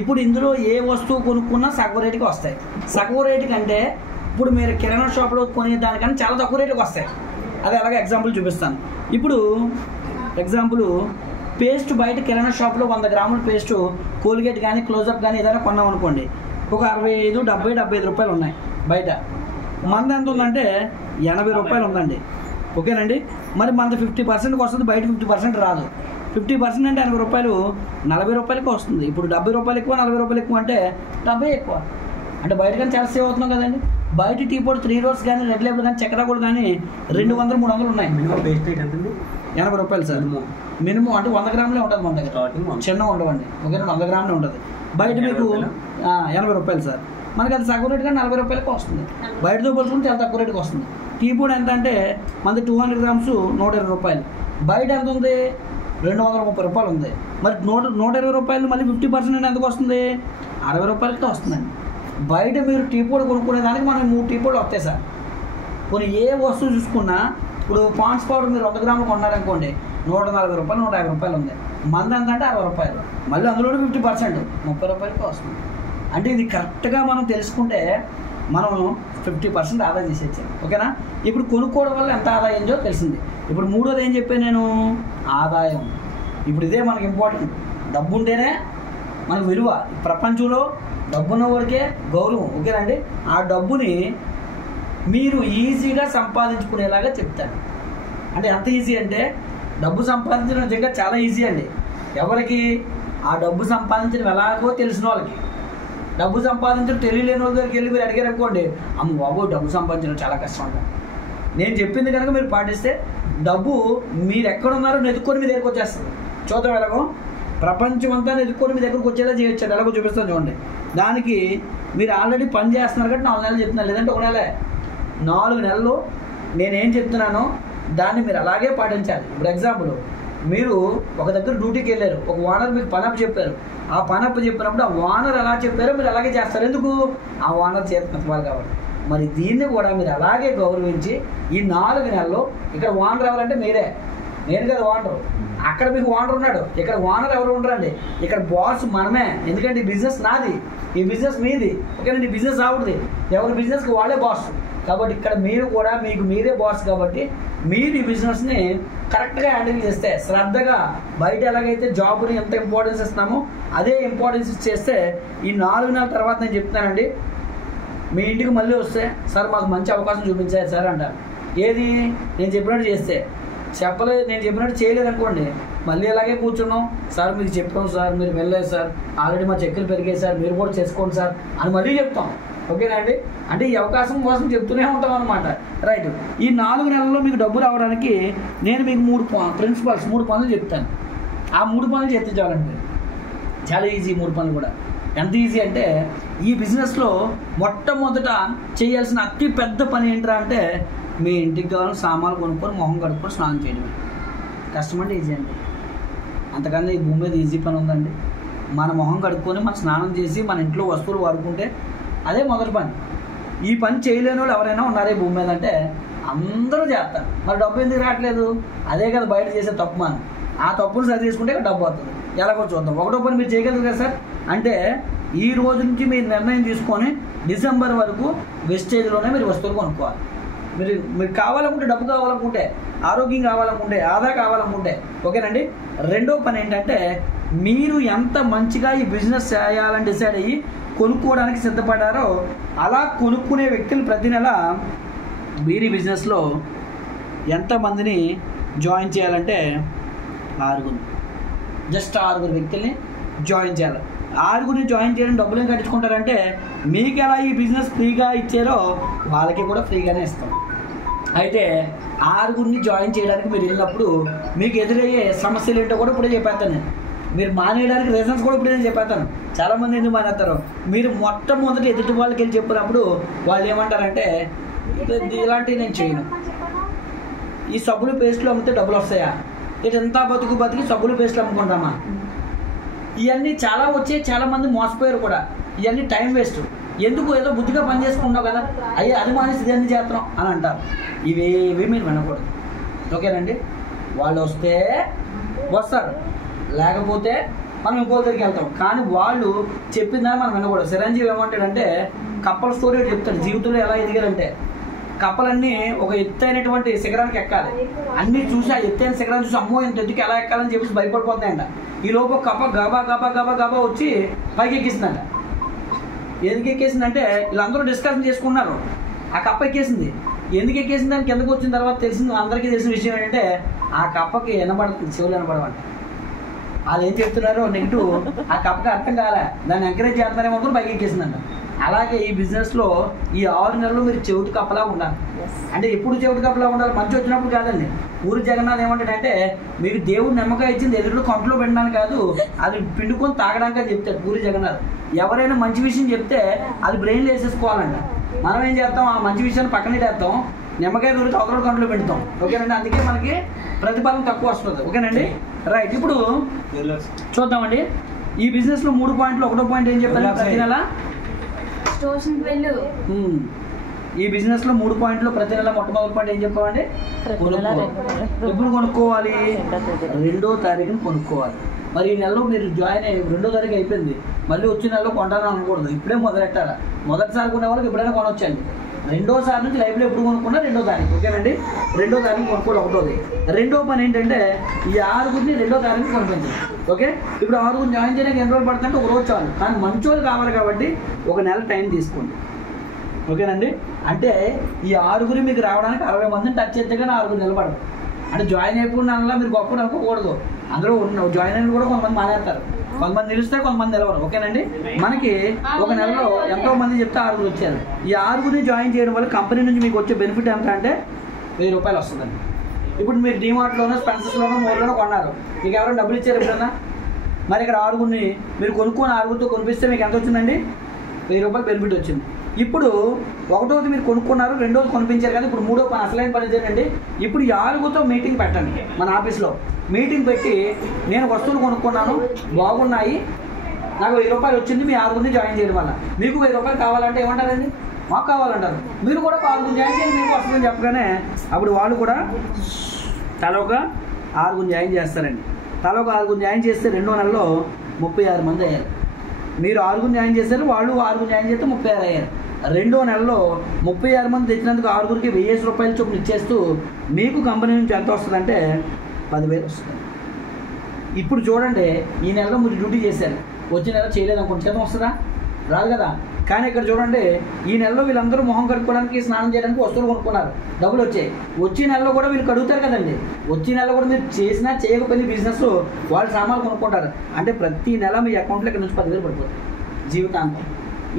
ఇప్పుడు ఇందులో ఏ వస్తువు కొనుక్కున్నా సగం రేటుకి వస్తాయి. సగం రేటుకి అంటే ఇప్పుడు మీరు కిరాణా షాప్లో కొనే దానికన్నా చాలా తక్కువ రేటుకి వస్తాయి. అదే అలాగే ఎగ్జాంపుల్ చూపిస్తాను. ఇప్పుడు ఎగ్జాంపుల్ పేస్ట్ బయట కిరాణా షాప్లో 100 గ్రాముల పేస్టు కోల్గేట్ కానీ క్లోజప్ కానీ ఏదైనా కొన్నాం అనుకోండి, ఒక 65, 70, 75 రూపాయలు ఉన్నాయి బయట. మనది ఎంత ఉందంటే 80 రూపాయలు ఉందండి. ఓకేనండి. మరి మనది 50%కి వస్తుంది, బయట 50% రాదు. 50% అంటే 80 రూపాయలు 40 రూపాయలకి వస్తుంది. ఇప్పుడు 70 రూపాయలు ఎక్కువ 40 రూపాయలు ఎక్కువ అంటే 70 ఎక్కువ. అంటే బయట కానీ చాలా సేవ్ అవుతున్నాం కదండి. బయట టీ పొడి 3 రోల్స్ కానీ రెడ్ లేబుల్ కానీ చక్కెర కూడా కానీ 200-300 ఉన్నాయి. మినిమం పేస్ట్ రేట్ ఎంత? 80 రూపాయలు సార్ మినిమం. అంటే 100 గ్రాములే ఉంటుంది మన దగ్గర, చిన్న ఉండవండి. ఓకేనా, 100 గ్రాములే ఉంటుంది. బయట మీకు 80 రూపాయలు సార్. మనకి అది సగం రేటుగా 40 రూపాయలకి వస్తుంది. బయటతో పోల్చుకుంటే చాలా తక్కువ రేటుకి వస్తుంది. టీ పొడి ఎంత అంటే మనది 200 గ్రామ్స్ 120 రూపాయలు. బయట ఎంత ఉంది? 230 రూపాయలు ఉంది. మరి 120 రూపాయలు మళ్ళీ 50% ఎందుకు వస్తుంది? 60 రూపాయలతో వస్తుందండి. బయట మీరు టీ పొడి కొనుక్కునే దానికి మనం 3 టీ పొడి వస్తాయి సార్. కొన్ని ఏ వస్తువు చూసుకున్నా ఇప్పుడు పాండ్స్ పౌడర్ మీరు 100 గ్రాములు కొన్నారనుకోండి 140 రూపాయలు 150 రూపాయలు ఉంది. మంది ఎంత అంటే 60 రూపాయలు. మళ్ళీ అందులో 50% 30 రూపాయలకి వస్తుంది. అంటే ఇది కరెక్ట్గా మనం తెలుసుకుంటే మనం 50% ఆదా చేసేచ్చాం. ఓకేనా. ఇప్పుడు కొనుక్కోవడం వల్ల ఎంత ఆదాయం అయిందో తెలిసింది. ఇప్పుడు మూడోది ఏం చెప్పాను నేను? ఆదాయం. ఇప్పుడు ఇదే మనకి ఇంపార్టెంట్. డబ్బు ఉంటేనే మనకు విలువ. ప్రపంచంలో డబ్బున్న వాడికే గౌరవం. ఓకేనండి. ఆ డబ్బుని మీరు ఈజీగా సంపాదించుకునేలాగా చెప్తాను. అంటే ఎంత ఈజీ అంటే డబ్బు సంపాదించడం నిజంగా చాలా ఈజీ అండి. ఎవరికి? ఆ డబ్బు సంపాదించడం ఎలాగో తెలిసిన వాళ్ళకి. డబ్బు సంపాదించడం తెలియలేని వాళ్ళ దగ్గరికి వెళ్ళి మీరు అడిగారు అనుకోండి, అమ్మ బాబు డబ్బు సంపాదించడం చాలా కష్టం అంట. నేను చెప్పింది కనుక మీరు పాటిస్తే డబ్బు మీరు ఎక్కడున్నారో నెతుక్కొని మీ దగ్గరకు వచ్చేస్తుంది. చూద్దాం ఎలాగో. ప్రపంచం అంతా నెతుక్కొని మీ దగ్గరకు వచ్చేలా చేయొచ్చాడు. ఎలాగో చూపిస్తాను చూడండి. దానికి మీరు ఆల్రెడీ పని చేస్తున్నారు కాబట్టి 4 నెలలు చెప్తున్నాను, లేదంటే 1 నెలే. 4 నెలలు నేనేం చెప్తున్నానో దాన్ని మీరు అలాగే పాటించాలి. ఇప్పుడు ఎగ్జాంపుల్, మీరు ఒక దగ్గర డ్యూటీకి వెళ్ళారు, ఒక ఓనర్ మీకు పనప్పు చెప్పారు. ఆ పనప్పు చెప్పినప్పుడు ఆ ఓనర్ ఎలా చెప్పారో మీరు అలాగే చేస్తారు. ఎందుకు? ఆ ఓనర్ చేతున్నారు కాబట్టి. మరి దీన్ని కూడా మీరు అలాగే గౌరవించి ఈ 4 నెలల్లో ఇక్కడ ఓనర్ ఎవరంటే మీరే. నేను కదా ఓనరు. అక్కడ మీకు ఓనర్ ఉన్నాడు, ఇక్కడ ఓనర్ ఎవరు ఉండరండి. ఇక్కడ బాస్ మనమే. ఎందుకంటే ఈ బిజినెస్ నాది, ఈ బిజినెస్ మీది. ఓకేనండి. ఈ బిజినెస్ ఆవిడది. ఎవరి బిజినెస్కి వాళ్ళే బాస్. కాబట్టి ఇక్కడ మీరు కూడా మీకు మీరే బాస్. కాబట్టి మీరు ఈ బిజినెస్ని కరెక్ట్గా హ్యాండిల్ చేస్తే, శ్రద్ధగా బయట ఎలాగైతే జాబ్ని ఎంత ఇంపార్టెన్స్ ఇస్తామో అదే ఇంపార్టెన్స్ చేస్తే ఈ 4 నెలల తర్వాత నేను చెప్తున్నానండి, మీ ఇంటికి మళ్ళీ వస్తే సార్ మాకు మంచి అవకాశం చూపించారు సార్ అంటారు. ఏది? నేను చెప్పినట్టు చేస్తే. చెప్పలేదు, నేను చెప్పినట్టు చేయలేదు అనుకోండి, మళ్ళీ అలాగే కూర్చున్నాం. సార్ మీకు చెప్పాం సార్, మీరు వెళ్ళలేదు సార్, ఆల్రెడీ మా చెక్కులు పెరిగాయి సార్, మీరు కూడా చేసుకోండి సార్ అని మళ్ళీ చెప్తాం. ఓకేనా అండి. అంటే ఈ అవకాశం కోసం చెప్తూనే ఉంటాం అనమాట. రైట్. ఈ 4 నెలల్లో మీకు డబ్బు రావడానికి నేను మీకు 3 ప్రిన్సిపల్స్, 3 పనులు చెప్తాను. ఆ 3 పనులు చేస్తే చాలండి. చాలా ఈజీ 3 పనులు కూడా. ఎంత ఈజీ అంటే ఈ బిజినెస్లో మొట్టమొదట చేయాల్సిన అతి పెద్ద పని ఏంట్రా అంటే మీ ఇంటికి కావాలని సామాన్లు కొనుక్కొని మొహం కడుక్కొని స్నానం చేయడమే. కష్టం అంటే ఈజీ అండి. అంతకన్నా ఈ భూమి మీద ఈజీ పని ఉందండి. మన మొహం కడుక్కొని మన స్నానం చేసి మన ఇంట్లో వస్తువులు వాడుకుంటే అదే మొదటి పని. ఈ పని చేయలేని వాళ్ళు ఎవరైనా ఉన్నారే భూమి మీద అంటే అందరూ చేస్తారు. మరి డబ్బు ఎందుకు రావట్లేదు? అదే కదా బయట చేసే తప్పు. మనం ఆ తప్పును సరి చేసుకుంటే డబ్బు వస్తుంది. ఎలాగో చూద్దాం. ఒకటో పని మీరు చేయగలరు కదా సార్. అంటే ఈ రోజు నుంచి మీరు నిర్ణయం తీసుకొని డిసెంబర్ వరకు వెస్టేజ్లోనే మీరు వస్తువులు కొనుక్కోవాలి. మీరు కావాలనుకుంటే, డబ్బు కావాలనుకుంటే, ఆరోగ్యం కావాలనుకుంటే, ఆదా కావాలనుకుంటే. ఓకేనండి. రెండో పని ఏంటంటే మీరు ఎంత మంచిగా ఈ బిజినెస్ చేయాలని డిసైడ్ అయ్యి కొనుక్కోవడానికి సిద్ధపడ్డారో అలా కొనుక్కునే వ్యక్తులు ప్రతి నెల మీరు ఈ బిజినెస్లో ఎంతమందిని జాయిన్ చేయాలంటే 6. జస్ట్ 6 వ్యక్తుల్ని జాయిన్ చేయాలి. 6 జాయిన్ చేయడం డబ్బులు ఏం కట్టించుకుంటారంటే మీకు ఎలా ఈ బిజినెస్ ఫ్రీగా ఇచ్చారో వాళ్ళకి కూడా ఫ్రీగానే ఇస్తాం. అయితే 6 జాయిన్ చేయడానికి మీరు వెళ్ళినప్పుడు మీకు ఎదురయ్యే సమస్యలు ఏంటో కూడా ఇప్పుడే చెప్పేస్తాను. మీరు మానేయడానికి రీజన్స్ కూడా ఇప్పుడే నేను చెప్పేస్తాను. చాలామంది ఎందుకు మానేస్తారు? మీరు మొట్టమొదటి ఎదుటి వాళ్ళకి వెళ్ళి చెప్పినప్పుడు వాళ్ళు ఏమంటారంటే ఇలాంటివి నేను చేయను, ఈ సబ్బులు పేస్ట్లు అమ్మితే డబ్బులు వస్తాయా, ఇటు ఎంత బతికి సబ్బులు పేస్ట్లు అమ్ముకుంటామా, ఇవన్నీ చాలా వచ్చే చాలామంది మోసపోయారు కూడా. ఇవన్నీ టైం వేస్ట్. ఎందుకు? ఏదో బుద్ధిగా పని చేసుకుంటావు కదా, అయ్యే అది మానేసి ఇదన్నీ చేస్తున్నాం అని అంటారు. ఇవేవి మీరు వినకూడదు. ఓకేనండి. వాళ్ళు వస్తే వస్తారు, లేకపోతే మనం ఇంకో దగ్గరికి వెళ్తాం. కానీ వాళ్ళు చెప్పిందని మనం వినకూడదు. చిరంజీవి ఏమంటాడంటే కప్పల స్టోరీ చెప్తాడు. జీవితంలో ఎలా ఎదిగారంటే కప్పలన్నీ ఒక ఎత్తైనటువంటి శిఖరానికి ఎక్కాలి. అన్నీ చూసి ఆ ఎత్తైన శిఖరాన్ని చూసి అమ్మో ఇంత ఎత్తుకి ఎలా ఎక్కాలని చెప్పేసి భయపడిపోతాయంట. ఈ లోపు కప్ప గబా గబా గబా గబా వచ్చి పైకి ఎక్కిస్తుందంట. ఎందుకు ఎక్కేసిందంటే వీళ్ళందరూ డిస్కషన్ చేసుకున్నారు. ఆ కప్ప ఎక్కేసింది. ఎందుకు ఎక్కేసింది అని కిందకు వచ్చిన తర్వాత తెలిసింది, అందరికీ తెలిసిన విషయం ఏంటంటే ఆ కప్పకి వినబడుతుంది, చెవులు వినపడవంట. వాళ్ళు ఏం చెప్తున్నారో నెగిటివ్ ఆ కప్పకి అర్థం కాలే, దాన్ని ఎంకరేజ్ చేస్తున్నారేమో అనుకుని పైకి ఎక్కేసిందంట. అలాగే ఈ బిజినెస్లో ఈ 6 నెలలు మీరు చెవిటి కప్పలా ఉండాలి. అంటే ఎప్పుడు చెవిటి కప్పలా ఉండాలి? మంచి వచ్చినప్పుడు కాదండి. పూరి జగన్నాథ్ ఏమంటాడంటే మీకు దేవుడు నమ్మకం ఇచ్చింది ఎదురు కంట్లో పెట్టడానికి కాదు, అది పిండుకొని తాగడానికి అని చెప్తాడు పూరి జగన్నాథ్. ఎవరైనా మంచి విషయం చెప్తే అది బ్రెయిన్లో వేసేసుకోవాలంట. మనం ఏం చేస్తాం, ఆ మంచి విషయాన్ని పక్కనే వేస్తాం, నిమ్మకాయ దొరికి అవతల కంట్లో పెడతాం. ఓకేనండి, అందుకే మనకి ప్రతిఫలం తక్కువ వస్తుంది. ఓకేనండి, రైట్. ఇప్పుడు చూద్దామండి ఈ బిజినెస్లో 3 పాయింట్లు. 1వ పాయింట్ ఏం చెప్పారు? ప్రతి నెల ఈ బిజినెస్లో 3 పాయింట్లు. ప్రతి నెల మొట్టమొదటి పాయింట్ ఏం చెప్పామండి? ఎప్పుడు కొనుక్కోవాలి? 2వ తారీఖున కొనుక్కోవాలి. మరి ఈ నెలలో మీరు జాయిన్ అయ్యి 2వ తారీఖు అయిపోయింది, మళ్ళీ వచ్చే నెలలో కొంటాను అనకూడదు. ఇప్పుడే మొదలెట్టాలా. మొదటిసారి కొనే వాళ్ళకి ఎప్పుడైనా కొనొచ్చండి. 2వసారి నుంచి లైఫ్లో ఎప్పుడు కొనుక్కున్నా 2వ తారీఖు. ఓకేనండి, 2వ తారీఖు కొనుక్కోవడం 1వది. 2వ పని ఏంటంటే ఈ 6గురిని 2వ తారీఖు కొనిపించాలి. ఓకే, ఇప్పుడు 6గురిని జాయిన్ చేయడానికి ఎన్ని రోజులు పడుతుందంటే 1 రోజు చాలు. కానీ మంచి వాళ్ళు కావాలి కాబట్టి 1 నెల టైం తీసుకోండి. ఓకేనండి, అంటే ఈ 6గురి మీకు రావడానికి 60 మందిని టచ్ చేస్తే కానీ 6గురు నిలబడదు. అంటే జాయిన్ అయిపోయిన మీరు గొప్ప అనుకోకూడదు. అందులో జాయిన్ అయిన కూడా కొంతమంది మానేస్తారు, కొంతమంది నిలుస్తారు, కొంతమంది నిలవరు. ఓకేనండి, మనకి 1 నెలలో ఎంతో మంది చెప్తే 6గురు వచ్చారు. ఈ 6గురిని జాయిన్ చేయడం వల్ల కంపెనీ నుంచి మీకు వచ్చే బెనిఫిట్ ఎంత అంటే 1000 రూపాయలు వస్తుందండి. ఇప్పుడు మీరు డిమార్ట్లోనో స్పెన్సర్స్లోనో మోర్లోనో కొన్నారు, మీకు ఎవరైనా డబ్బులు ఇచ్చారు ఎప్పుడన్నా? మరి ఇక్కడ 6గురిని మీరు కొనుక్కొని 6గురితో కొనిపిస్తే మీకు ఎంత వచ్చిందండి? 1000 రూపాయలు బెనిఫిట్ వచ్చింది. ఇప్పుడు 1వది మీరు కొనుక్కున్నారు, 2వది కొనిపించారు కదా. ఇప్పుడు 3వ పని అసలైన పని ఏంటండి? ఇప్పుడు 6గురితో మీటింగ్ పెట్టండి. మన ఆఫీస్లో మీటింగ్ పెట్టి నేను వస్తువులు కొనుక్కున్నాను, బాగున్నాయి, నాకు 1000 రూపాయలు వచ్చింది మీ 6గురిని జాయిన్ చేయడం వల్ల. మీకు 1000 రూపాయలు కావాలంటే ఏమంటారండి? మాకు కావాలంటారు. మీరు కూడా 6గురిని జాయిన్ చేయండి, మీకు వస్తుందని చెప్పగానే అప్పుడు వాళ్ళు కూడా తలొక 6గురిని జాయిన్ చేస్తారండి. తలొక 6గురిని జాయిన్ చేస్తే 2వ నెలలో 36 మంది అయ్యారు. మీరు 6గురిని జాయిన్ చేశారు, వాళ్ళు 6గురిని జాయిన్ చేస్తే 36 అయ్యారు. 2వ నెలలో 36 మంది తెచ్చినందుకు 6గురికి 1000 రూపాయలు చొప్పున ఇచ్చేస్తూ మీకు కంపెనీ నుంచి ఎంత వస్తుందంటే 10,000 వస్తుంది. ఇప్పుడు చూడండి, ఈ నెలలో మీరు డ్యూటీ చేశారు, వచ్చే నెల చేయలేదు అనుకోండి, చేతం వస్తుందా? రాదు కదా. కానీ ఇక్కడ చూడండి, ఈ నెలలో వీళ్ళందరూ మొహం కడుక్కోవడానికి, స్నానం చేయడానికి వస్తువులు కొనుక్కున్నారు, డబ్బులు వచ్చాయి. వచ్చే నెలలో కూడా వీళ్ళు కడుగుతారు కదండి. వచ్చే నెలలో కూడా మీరు చేసినా చేయకపోయిన బిజినెస్ వాళ్ళు సామాన్లు కొనుక్కుంటారు. అంటే ప్రతి నెల మీ అకౌంట్లో ఇక్కడ నుంచి 10,000 పడిపోతుంది జీవితాంతం.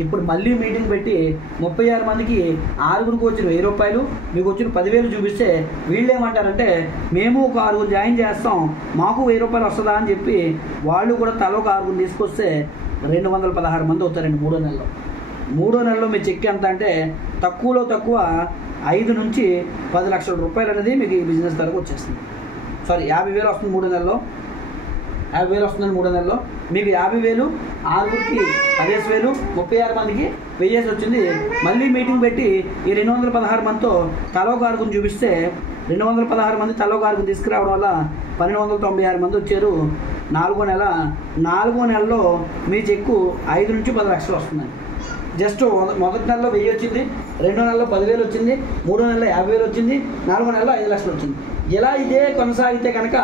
ఇప్పుడు మళ్ళీ మీటింగ్ పెట్టి 36 మందికి 6గురికి వచ్చిన 1000 రూపాయలు, మీకు వచ్చిన 10,000 చూపిస్తే వీళ్ళు ఏమంటారంటే మేము ఒక 6గురు జాయిన్ చేస్తాం, మాకు 1000 రూపాయలు వస్తుందా అని చెప్పి వాళ్ళు కూడా తల ఒక 6గురు తీసుకొస్తే 216 మంది అవుతారండి 3వ నెలలో. 3వ నెలలో మీ చెక్ ఎంత అంటే తక్కువలో తక్కువ 5 నుంచి 10 లక్షల రూపాయలు అనేది మీకు ఈ బిజినెస్ ధరకు వచ్చేస్తుంది. సారీ, 50,000 వస్తుంది 3వ నెలలో. 50,000 వస్తుందండి 3వ నెలలో. మీకు 50,000, 6గురికి 10,000, 36 మందికి 1000 వచ్చింది. మళ్ళీ మీటింగ్ పెట్టి ఈ 216 మందితో తలో 6గురిని చూపిస్తే 216 మంది తలో 6గురిని తీసుకురావడం వల్ల 1296 మంది వచ్చారు 4వ నెల. 4వ నెలలో మీ చెక్కు 5 నుంచి 10 లక్షలు వస్తుందండి. జస్ట్ మొదటి నెలలో 1000 వచ్చింది, 2వ నెలలో 10,000 వచ్చింది, 3వ నెలలో 50,000 వచ్చింది, 4వ నెలలో 5 లక్షలు వచ్చింది. ఇలా ఇదే కొనసాగితే కనుక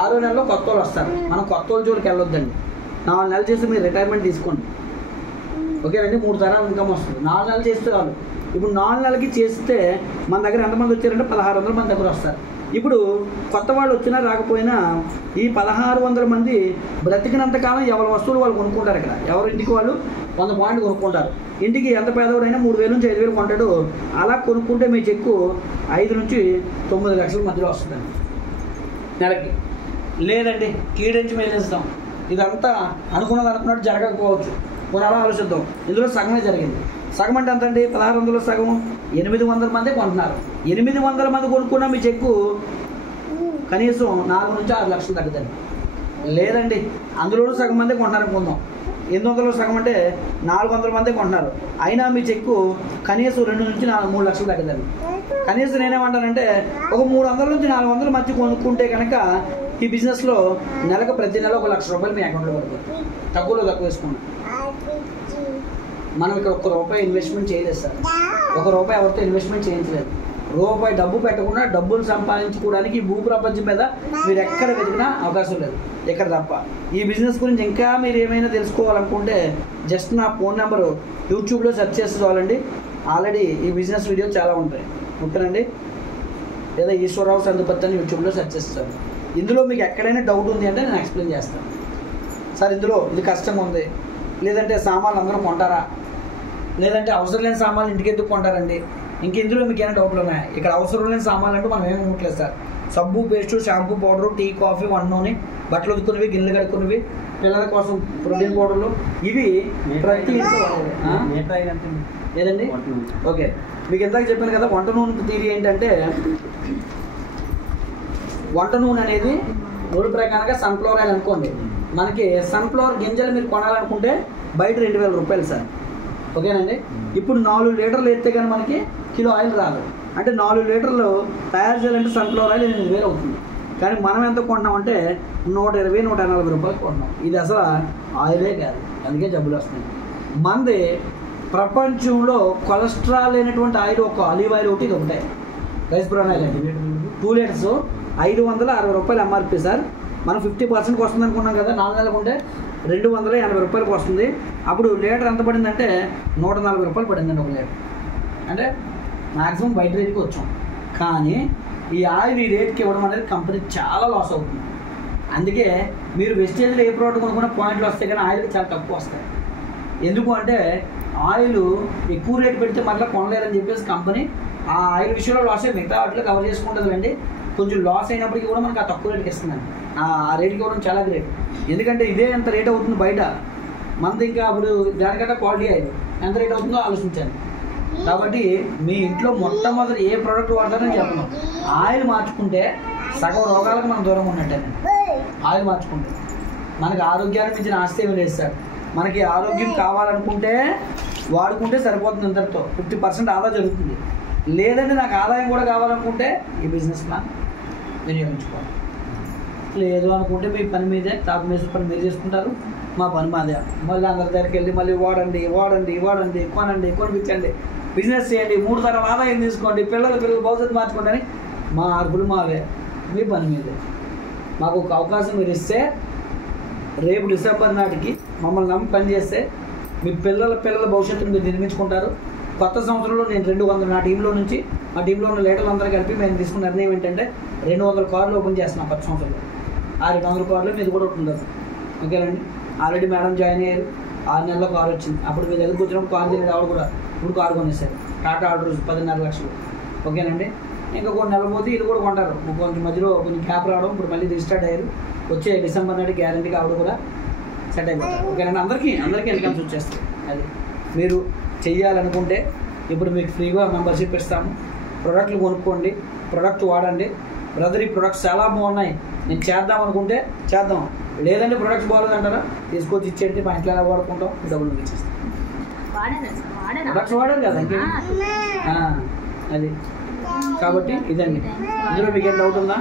6వ నెలలో కొత్త వాళ్ళు వస్తారు. మనం కొత్త వాళ్ళ జోలికి వెళ్ళొద్దండి. 4 నెలలు చేసి మీరు రిటైర్మెంట్ తీసుకోండి. ఓకేనండి, 3 తరాలు ఇన్కమ్ వస్తుంది. 4 నెలలు చేస్తే వాళ్ళు ఇప్పుడు 4 నెలలకి చేస్తే మన దగ్గర ఎంతమంది వచ్చారంటే 1600 మంది దగ్గర వస్తారు. ఇప్పుడు కొత్త వాళ్ళు వచ్చినా రాకపోయినా ఈ 1600 మంది బ్రతికినంతకాలం ఎవరి వస్తువులు వాళ్ళు కొనుక్కుంటారు. ఇక్కడ ఎవరి ఇంటికి వాళ్ళు 100 పాయింట్లు కొనుక్కుంటారు. ఇంటికి ఎంత పేదవాడైనా 3,000 నుంచి 5,000 కొంటాడు. అలా కొనుక్కుంటే మీ చెక్కు 5 నుంచి 9 లక్షల మధ్యలో వస్తుందండి నెలకి. లేదండి, కీడించి మేలేస్తాం, ఇదంతా అనుకున్నట్టు జరగకపోవచ్చు, కొన్ని అలా ఆలోచిద్దాం. ఇందులో సగమే జరిగింది. సగం అంటే ఎంత అండి? 1600 సగం 800 మంది కొంటున్నారు. 800 మంది కొనుక్కున్న మీ చెక్కు కనీసం 4 నుంచి 6 లక్షలు తగ్గుతుంది. లేదండి, అందులోనూ సగం మంది కొంటున్నారు అనుకుందాం. 800 సగం అంటే 400 మంది కొంటున్నారు. అయినా మీ చెక్కు కనీసం 2 నుంచి 3 లక్షలు తగ్గుతుంది. కనీసం నేనేమంటానంటే ఒక 300 నుంచి 400 మధ్య కొనుక్కుంటే కనుక ఈ బిజినెస్లో నెలకు ప్రతి నెల 1 లక్ష రూపాయలు మీ అకౌంట్లో పడుతుంది. తక్కువలో తక్కువ వేసుకున్నాం. మనం ఇక్కడ 1 రూపాయి ఇన్వెస్ట్మెంట్ చేయలేదు సార్. 1 రూపాయి ఎవరితో ఇన్వెస్ట్మెంట్ చేయించలేదు. రూపాయి డబ్బు పెట్టకుండా డబ్బులు సంపాదించుకోవడానికి ఈ భూప్రపంచం మీద మీరు ఎక్కడ వెతికినా అవకాశం లేదు, ఎక్కడ తప్ప. ఈ బిజినెస్ గురించి ఇంకా మీరు ఏమైనా తెలుసుకోవాలనుకుంటే జస్ట్ నా ఫోన్ నెంబరు యూట్యూబ్లో సెర్చ్ చేస్తే చాలండి. ఆల్రెడీ ఈ బిజినెస్ వీడియో చాలా ఉంటాయి, ఓకేనండి. లేదా ఈశ్వరరావు సందుపత్తి అని యూట్యూబ్లో సెర్చ్ చేస్తాను. ఇందులో మీకు ఎక్కడైనా డౌట్ ఉంది అంటే నేను ఎక్స్ప్లెయిన్ చేస్తాను. సార్ ఇందులో ఇది కష్టంగా ఉంది, లేదంటే సామాన్లు అందరూ కొంటారా, లేదంటే అవసరం లేని సామాన్లు ఇంటికి ఎందుకు కొంటారండి? ఇందులో మీకు ఏమైనా డౌట్లు ఉన్నాయి? ఇక్కడ అవసరం లేని సామాన్లు అంటూ మనం ఏమి ఉండట్లేదు సార్. సబ్బు, paste, shampoo, powder, tea, coffee, వంటనూనె, బట్టలు ఉతుకునేవి, గిన్నెలు కడుక్కునేవి, పిల్లల కోసం ప్రోటీన్ పౌడర్లు, ఇవి ప్రతి ఏదండి? ఓకే, మీకు ఇందాక చెప్పాను కదా వంట నూనె థియరీ ఏంటంటే, వంట నూనె అనేది నూనె ప్రకారంగా సన్ఫ్లవర్ ఆయిల్ అనుకోండి. మనకి సన్ఫ్లవర్ గింజలు మీరు కొనాలనుకుంటే బయట 2000 రూపాయలు సార్. ఓకేనండి. ఇప్పుడు 4 లీటర్లు ఎత్తే కానీ మనకి కిలో ఆయిల్ రాదు. అంటే 4 లీటర్లు తయారు చేయాలంటే సన్ఫ్లవర్ ఆయిల్ 8000 అవుతుంది. కానీ మనం ఎంత కొంటున్నామంటే 120-140 రూపాయలు కొంటున్నాం. ఇది అసలు ఆయిలే కాదు, అందుకే జబ్బులు వస్తున్నాయి. మనది ప్రపంచంలో కొలెస్ట్రాల్ లేనటువంటి ఆయిల్ ఒక ఆలివ్ ఆయిల్ ఒకటి, ఇది ఉంటాయి రైస్ బ్రౌన్ ఆయిల్ అండి. 2 లీటర్స్ 560 రూపాయలు ఎంఆర్పి సార్. మనం 50% వస్తుంది అనుకున్నాం కదా, 4 నెలలకు ఉంటే 280 రూపాయలకు వస్తుంది. అప్పుడు లీటర్ ఎంత పడిందంటే 140 రూపాయలు పడిందండి ఒక లీటర్. అంటే మ్యాక్సిమం బయట రేట్కి వచ్చాం. కానీ ఈ ఆయిల్ ఈ రేట్కి ఇవ్వడం అనేది కంపెనీ చాలా లాస్ అవుతుంది. అందుకే మీరు వెజిటేబుల్ ఏ ప్రోడక్ట్ కొనుక్కున్న పాయింట్లు వస్తాయి, కానీ ఆయిల్కి చాలా తక్కువ వస్తాయి. ఎందుకు అంటే ఆయిల్ ఎక్కువ రేట్ పెడితే మళ్ళీ కొనలేరని చెప్పేసి కంపెనీ ఆ ఆయిల్ విషయంలో లాస్ అయ్యి మిగతా వాటిలో కవర్ చేసుకుంటుంది అండి. కొంచెం లాస్ అయినప్పటికీ కూడా మనకి ఆ తక్కువ రేట్కి ఇస్తుందండి. ఆ రేట్కి ఇవ్వడం చాలా గ్రేట్. ఎందుకంటే ఇదే ఎంత రేట్ అవుతుంది బయట, మనది ఇంకా అప్పుడు దానికంటే క్వాలిటీ ఆయిల్ ఎంత రేట్ అవుతుందో ఆలోచించాలి. కాబట్టి మీ ఇంట్లో మొట్టమొదటి ఏ ప్రోడక్ట్ వాడతారని చెప్పను. ఆయిల్ మార్చుకుంటే సగం రోగాలకు మనం దూరం ఉన్నట్టేనండి. ఆయిల్ మార్చుకుంటే మనకి ఆరోగ్యానికి మించిన ఆస్తి ఏమి లేదు సార్. మనకి ఆరోగ్యం కావాలనుకుంటే వాడుకుంటే సరిపోతుంది. ఇంతటితో 50% ఆదా జరుగుతుంది. లేదంటే నాకు ఆదాయం కూడా కావాలనుకుంటే ఈ బిజినెస్ ప్లాన్ వినియోగించుకోవాలి. లేదు అనుకుంటే మీ పని మీదే, తాపు మీద పని మీరు చేసుకుంటారు, మా పని మాదే. మళ్ళీ అందరి దగ్గరికి వెళ్ళి మళ్ళీ వాడండి వాడండి వాడండి, కొనండి కొనిపించండి, బిజినెస్ చేయండి, 3 తరాల ఆదాయం తీసుకోండి, పిల్లల భవిష్యత్తు మార్చుకోండి అని మా అర్పులు మావే, మీ పని మీదే. మాకు ఒక అవకాశం మీరు ఇస్తే రేపు డిసెంబర్ నాటికి మమ్మల్ని నమ్మి పని చేస్తే మీ పిల్లల భవిష్యత్తును మీరు నిర్మించుకుంటారు. కొత్త సంవత్సరంలో నేను 200 నా టీంలో నుంచి, మా టీంలో ఉన్న లీడర్లు అందరూ కలిపి మేము తీసుకున్న నిర్ణయం ఏంటంటే 200 కార్లు ఓపెన్ చేస్తున్నాం కొత్త సంవత్సరంలో. ఆ 200 కార్లు మీది కూడా ఉంటుంటుంది. ఓకేనండి. ఆల్రెడీ మేడం జాయిన్ అయ్యారు, 6 నెలల్లో కారు వచ్చింది. అప్పుడు మీ దగ్గరకు వచ్చినప్పుడు కారు తినేది ఆవిడ కూడా ఇప్పుడు కారు కొనేసారు. టాటా ఆర్డర్ 10.5 లక్షలు. ఓకేనండి. ఇంకా కొన్ని నెలలు పోతే ఇది కూడా కొంటారు. కొంచెం మధ్యలో కొంచెం గ్యాప్ రావడం, ఇప్పుడు మళ్ళీ రీస్టార్ట్ అయ్యారు. వచ్చే డిసెంబర్ నాటి గ్యారంటీగా ఆవిడ కూడా సెట్ అయిపోతారు. ఓకేనండి. అందరికీ ఇన్కమ్స్ వచ్చేస్తాయి. అది మీరు చెయ్యాలనుకుంటే ఇప్పుడు మీకు ఫ్రీగా మెంబర్షిప్ ఇస్తాము. ప్రోడక్ట్లు కొనుక్కోండి, ప్రోడక్ట్ వాడండి. బ్రదర్ ఈ ప్రొడక్ట్స్ చాలా బాగున్నాయి, నేను చేద్దాం అనుకుంటే చేద్దాం. లేదంటే ప్రొడక్ట్స్ బాగోలేదంటారా, తీసుకొచ్చి ఇచ్చేయండి, మా ఇంట్లో ఎలా వాడుకుంటాం, డబ్బులు మీకు ఇచ్చేస్తాం. ప్రొడక్ట్స్ వాడారు కదా అది. కాబట్టి ఇదండి. ఇందులో మీకు ఏం డౌట్ ఉందా?